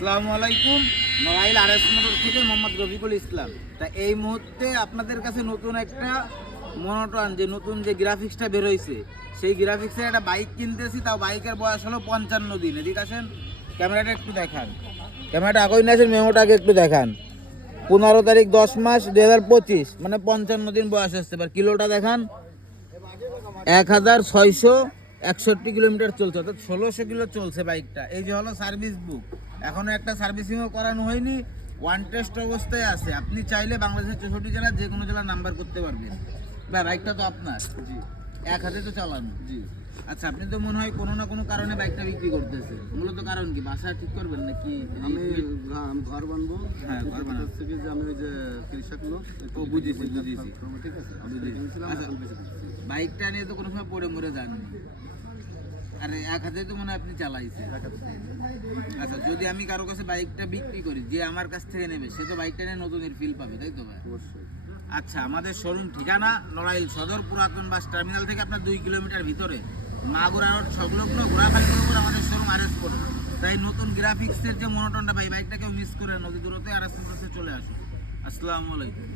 আসসালামু আলাইকুম। Narail RS motor থেকে মোহাম্মদ রফিকুল ইসলাম। তা এই মুহূর্তে আপনাদের কাছে নতুন একটা মনোটন নতুন যে গ্রাফিক্সটা বের হয়েছে, সেই গ্রাফিক্সের একটা বাইক কিনতেছি। তাও বাইকের বয়স হলো 55 দিন। এদিকে আসেন, ক্যামেরাটা একটু দেখান। ক্যামেরাটা আগে নিয়ে আসেন, মেমোটাকে একটু দেখান। 15 তারিখ 10 মাস 2025, মানে 55 দিন বয়স আসছে। এবার কিলোটা দেখান, 1661 কিলোমিটার চলছে, অর্থাৎ 1600 কিলো চলছে বাইকটা। এই যে হলো সার্ভিস বুক, এখনো একটা সার্ভিসিংও করানো হয়নি, ওয়ান টেস্ট অবস্থায় আছে। আপনি চাইলে বাংলাদেশের 64 জেলার যে কোনো জেলার নাম্বার করতে পারবেন। বাইকটা তো আপনার, জি, এক হাতে তো চালানো, জি। আচ্ছা, আপনি তো মনে হয় কোনো না কোনো কারণে বাইকটা বিক্রি করতেছে। মূলত কারণ কি? বাসা ঠিক করবেন নাকি? আমি ঘর বানবো। হ্যাঁ, ঘর বানাবো থেকে যে আমি ওই যে কৃষক লোক, ও বুঝেছি। ঠিক আছে, আচ্ছা, বাইকটা নিয়ে তো কোনো সময় পড়ে মরে যাননি? আরে এক হাতে তো মনে হয় আপনি চালাইছেন। আচ্ছা, যদি আমি কারো কাছে বাইকটা বিক্রি করি, যে আমার কাছ থেকে নেবে সে তো বাইকটা নিয়ে নতুনের ফিল পাবে, তাই তো ভাই? অবশ্যই। আচ্ছা, আমাদের শোরুম ঠিকানা নড়াইল সদর পুরাতন বাস টার্মিনাল থেকে আপনার 2 কিলোমিটার ভিতরে মাগুরা রোড সংলগ্ন ঘোড়াখালীর উপর আমাদের শোরুম আরএস মোটর। তাই নতুন গ্রাফিক্সের যে মনোটনটা, বাইকটাকেও মিস করে নদী দূরত্বে আরএস মোটরসে চলে আসুন। আসসালামু আলাইকুম।